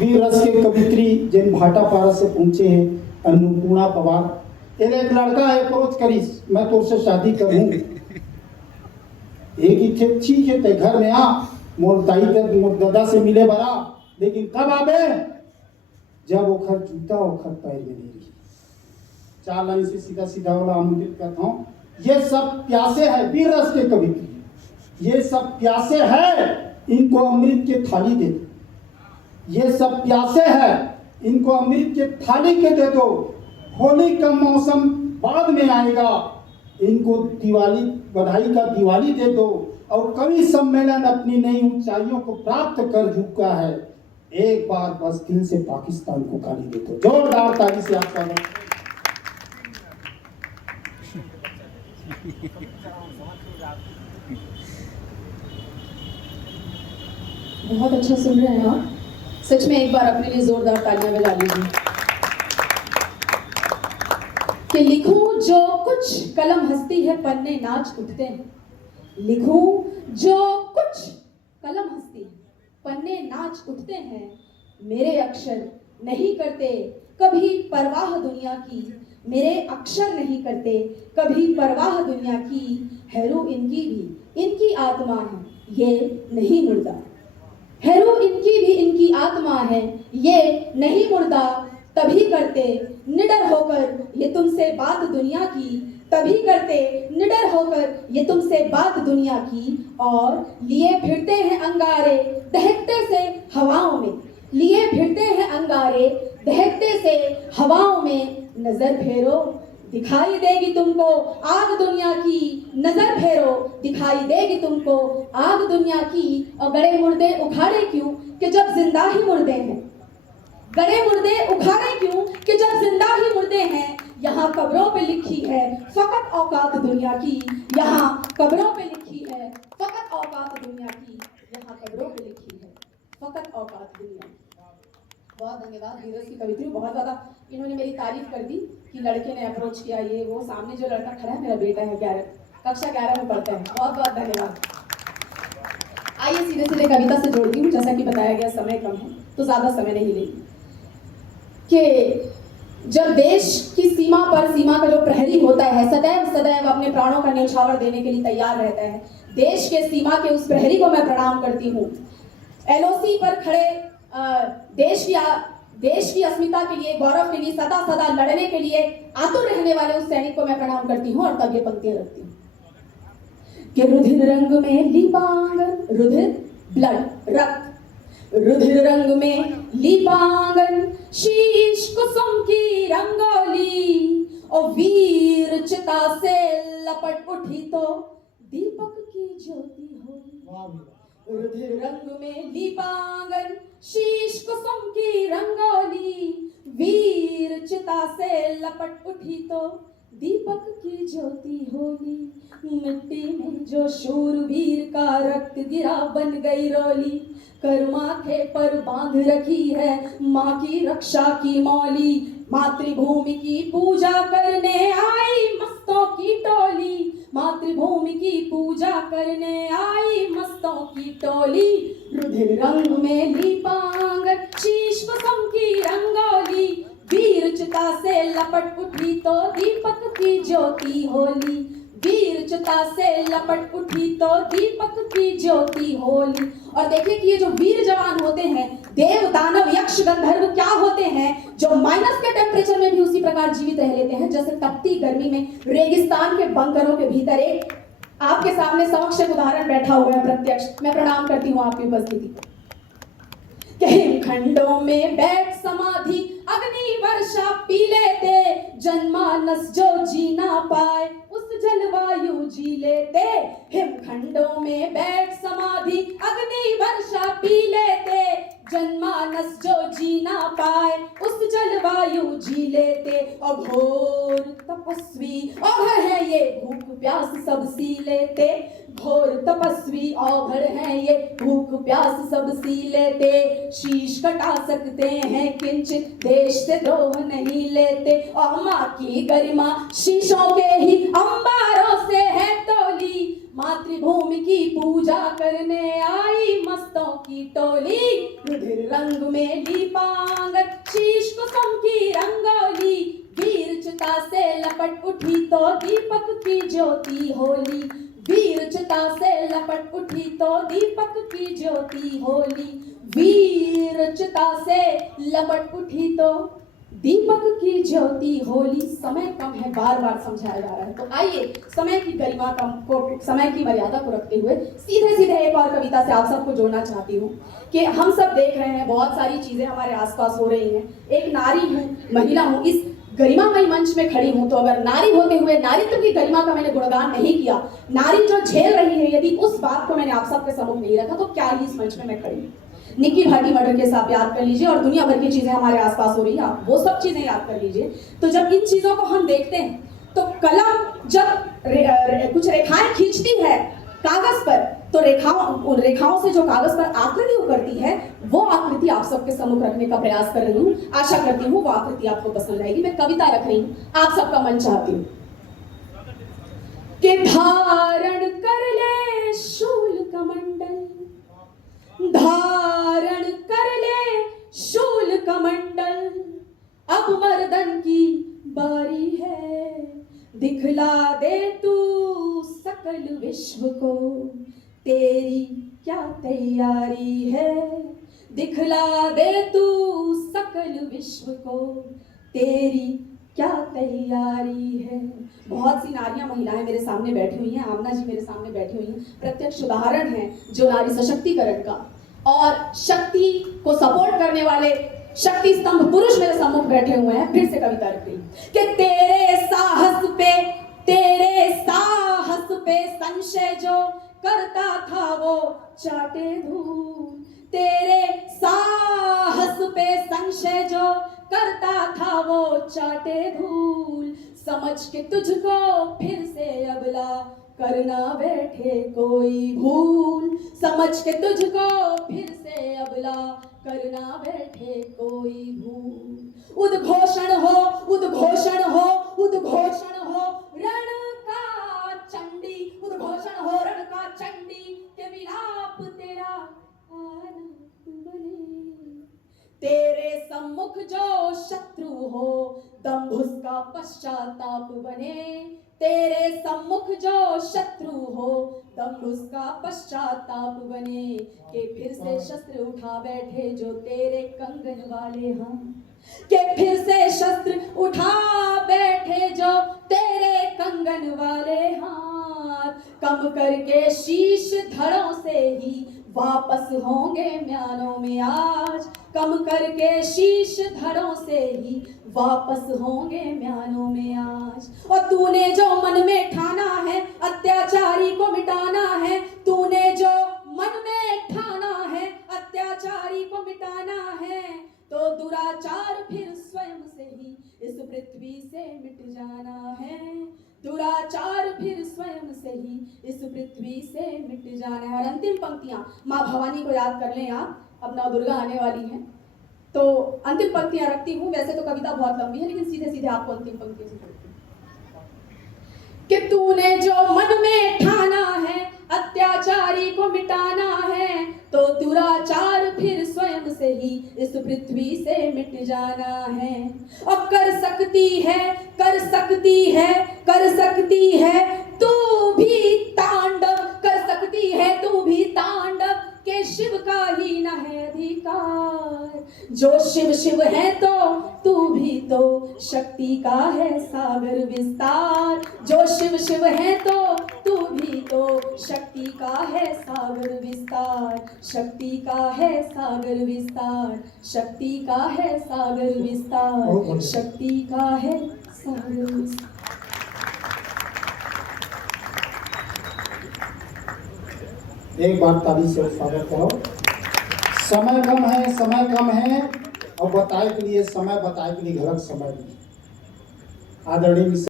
वीर रस के कवित्री जिन भाटापारा से पहुंचे हैं अन्नपूर्णा पवार। एक लड़का अप्रोच करीस, मैं तुझसे शादी करूं। एक ही थे ठीक है ते घर में आ मोर ताई कर मोर दादा से मिले बरा, लेकिन कब आबे जब ओखर जूता ओखर पैर में नहीं रही। 4 लाइन से सीधा सीधा वाला आमंत्रित करता हूँ। ये सब प्यासे है वीर रस के कवित्री, ये सब प्यासे है, इनको अमृत के थाली दे दो। ये सब प्यासे है, इनको अमृत के थाली के दे दो। होली का मौसम बाद में आएगा, इनको दिवाली बधाई का दिवाली दे दो। और कवि सम्मेलन अपनी नई ऊंचाइयों को प्राप्त कर चुका है। एक बार बस दिल से पाकिस्तान को गाली दे दो। जोरदार ताली से आपका बहुत अच्छा सुन रहे हैं आप। सच में एक बार अपने लिए जोरदार तालियां बजा लीजिए। कि लिखूं जो कुछ कलम हंसती है पन्ने नाच उठते हैं। लिखूं जो कुछ कलम हंसती है पन्ने नाच उठते हैं। मेरे अक्षर नहीं करते कभी परवाह दुनिया की। मेरे अक्षर नहीं करते कभी परवाह दुनिया की। हैरू इनकी भी इनकी आत्मा है, ये नहीं मुर्दा। हैरू इनकी भी इनकी आत्मा है, ये नहीं मुर्दा। तभी करते निडर होकर ये तुमसे बात दुनिया की। तभी करते निडर होकर ये तुमसे बात दुनिया की। और लिए फिरते हैं अंगारे दहकते से हवाओं में। लिए फिरते हैं अंगारे दहकते से हवाओं में। नजर फेरो दिखाई देगी तुमको आग दुनिया की। नजर फेरो दिखाई देगी तुमको आग दुनिया की। और गड़े मुर्दे उखाड़े क्यों कि जब जिंदा ही मुर्दे हैं। गड़े मुर्दे उखाड़े क्यों कि जब जिंदा ही मुर्दे हैं। यहाँ कब्रों पे लिखी है फकत औकात दुनिया की। यहाँ कब्रों पे लिखी है फकत औकात दुनिया की। यहाँ कब्रों पे लिखी है फकत औकात दुनिया की। बहुत धन्यवाद वीर रस की कवित्री। बहुत ज़्यादा इन्होंने मेरी तारीफ कर दी कि लड़के ने अप्रोच किया। ये वो सामने जो लड़का खड़ा है मेरा बेटा है, कक्षा 11 में पढ़ता है। बहुत बहुत धन्यवाद। आइए सीधे सीधे कविता से जोड़ती हूँ। जैसा कि बताया गया समय कम है तो ज़्यादा समय नहीं लेगी। कि जब देश की सीमा पर सीमा का जो प्रहरी होता है सदैव सदैव अपने प्राणों का न्यौछावर देने के लिए तैयार रहता है, देश के सीमा के उस प्रहरी को मैं प्रणाम करती हूँ। एलओसी पर खड़े देश की अस्मिता के लिए, गौरव के लिए सदा सदा लड़ने के लिए आतुर रहने वाले उस सैनिक को मैं प्रणाम करती हूँ। और तब ये पंक्तियां रखती हूँ कि रुधिर रंग में लीपांगन, रुधिर ब्लड रक्त, रुधिर रंग में लीपांगन शीश कुसुम की रंगोली। और वीर चिता से लपट उठी तो दीपक की ज्योति होली। रुधिर रंग में लीपांगन शीश कुसुम की रंगोली। वीर चिता से लपट उठी तो दीपक की ज्योति होली। मिट्टी में जो शूरवीर का रक्त गिरा बन गई रोली। कर माथे पर बांध रखी है माँ की रक्षा की मौली। मातृभूमि की पूजा करने आई मस्तों की टोली। मातृभूमि की पूजा करने आई मस्तों की टोली। रुधिर रंग में लीपांगन शीश कुसुम की रंगोली। वीर चिता से लपट उठी तो दीपक की ज्योति होली। वीर चिता से लपट उठी तो दीपक की ज्योति होली। और देखिए कि ये जो वीर जवान होते हैं, देव दानव यक्ष गंधर्व क्या होते हैं जो माइनस के टेम्परेचर में भी उसी प्रकार जीवित रह लेते हैं। जैसे तपती गर्मी में रेगिस्तान के बंकरों के भीतर एक आपके सामने समक्ष एक उदाहरण बैठा हुआ है प्रत्यक्ष। मैं प्रणाम करती हूँ आपकी उपस्थिति को। हिमखंडों में बैठ समाधि अग्नि वर्षा पी लेते। जनमानस जो जी ना पाए उस जलवायु जी लेते। हिमखंडों में बैठ समाधि अग्नि वर्षा पी लेते। जनमानस जो जी ना पाए उस जलवायु जी लेते। और घोर तपस्वी औघड़ है ये भूख प्यास सब सी लेते। घोर तपस्वी औघड़ है ये भूख प्यास सब सी लेते। शीश कटा सकते हैं किंचित देश से द्रोह नहीं लेते। और माँ की गरिमा शीशों के ही अंबारों से है तोली। मातृभूमि की पूजा करने आई मस्तों की टोली। रुधिर रंग में लीपा ज्योति होली वीर चिता से लपट उठी तो दीपक की ज्योति होली। समय कम है, बार बार समझाया जा रहा है। तो आइए समय की गरिमा को, समय की मर्यादा को रखते हुए सीधे सीधे एक और कविता से आप सबको जोड़ना चाहती हूँ कि हम सब देख रहे हैं बहुत सारी चीजें हमारे आसपास हो रही हैं। एक नारी हूँ, महिला हूँ, इस गरिमामय मंच में खड़ी हूँ, तो अगर नारी होते हुए नारीत्व की गरिमा का मैंने गुणगान नहीं किया, नारी जो झेल रही है, यदि उस बात को मैंने आप सबके सम्मुख नहीं रखा, तो क्या ही इस मंच में मैं खड़ी हूँ। निक्की भाटी मर्डर केस आप याद कर लीजिए और दुनिया भर की चीजें हमारे आसपास हो रही है, आप वो सब चीजें याद कर लीजिए। तो जब इन चीजों को हम देखते हैं तो कलम जब कुछ रेखाएं खींचती है कागज पर, तो रेखाओं से जो कागज पर आकृति उकरती है, वो आकृति आप सबके सम्मुख रखने का प्रयास कर रही हूँ। आशा करती हूँ वो आकृति आपको पसंद आएगी। मैं कविता रख रही हूँ, आप सबका मन चाहती हूँ कि धारण कर ले शूल कमंडल, धारण कर ले शूल कमंडल, अब मर्दन की बारी है, दिखला दे तू सकल विश्व को, तेरी क्या तैयारी है, दिखला दे तू सकल विश्व को, तेरी क्या तैयारी है। बहुत सी नारियां, महिलाएं मेरे सामने बैठी हुई हैं, आमना जी मेरे सामने बैठी हुई हैं, प्रत्यक्ष उदाहरण है जो नारी सशक्तिकरण का, और शक्ति को सपोर्ट करने वाले शक्ति स्तंभ पुरुष मेरे सम्मुख बैठे हुए हैं। फिर से कविता रख रही कि तेरे साहस पे संशय जो करता था वो चाटे धूल, तेरे साहस पे संशय जो करता था वो चाटे धूल, समझ के तुझको फिर से अबला करना बैठे कोई भूल, समझ के तुझको फिर से अबला करना बैठे कोई भूल। उद्घोषण हो उद्घोषण हो उद्घोषण हो रण का चंडी, उद्घोषण हो रण का चंडी, के विलाप तेरा आनंद बने, तेरे सम्मुख जो शत्रु हो दंभ उसका पश्चाताप बने, तेरे सम्मुख जो शत्रु हो दंभ उसका पश्चाताप बने, के फिर से शस्त्र उठा बैठे जो तेरे कंगन वाले हैं, के फिर से शस्त्र उठा बैठे जो तेरे कंगन वाले हाथ, कम करके शीश धड़ों से ही वापस होंगे म्यानों में आज, कम करके शीश धड़ों से ही वापस होंगे म्यानों में आज। और तूने जो मन में ठाना है अत्याचारी को मिटाना है, तूने जो मन में ठाना है अत्याचारी को मिटाना है, तो दुराचार फिर स्वयं से ही इस पृथ्वी से मिट जाना है, दुराचार फिर स्वयं से ही इस पृथ्वी से मिट जाना है। और अंतिम पंक्तियां माँ भवानी को याद कर लें आप, अब नवदुर्गा आने वाली हैं, तो अंतिम पंक्तियां रखती हूँ। वैसे तो कविता बहुत लंबी है, लेकिन सीधे सीधे आपको अंतिम पंक्तियों से जोड़ती हूँ कि तूने जो मन में ठाना है अत्याचारी को मिटाना है, तो दुराचार फिर स्वयं से ही इस पृथ्वी से मिट जाना है। और कर सकती है कर सकती है कर सकती है तू भी तांडव, कर सकती है तू भी तांडव, के शिव का ही न है अधिकार, जो शिव शिव है तो तू भी तो शक्ति का है सागर विस्तार, जो शिव शिव है तो तू भी तो शक्ति का है सागर विस्तार, शक्ति का है सागर विस्तार, शक्ति का है सागर विस्तार, शक्ति का है सागर विस्तार। एक बार ताली से स्वागत करो। समय कम है, समय कम है, और बताए के लिए समय, बताए के लिए गलत समय नहीं। आदरणीय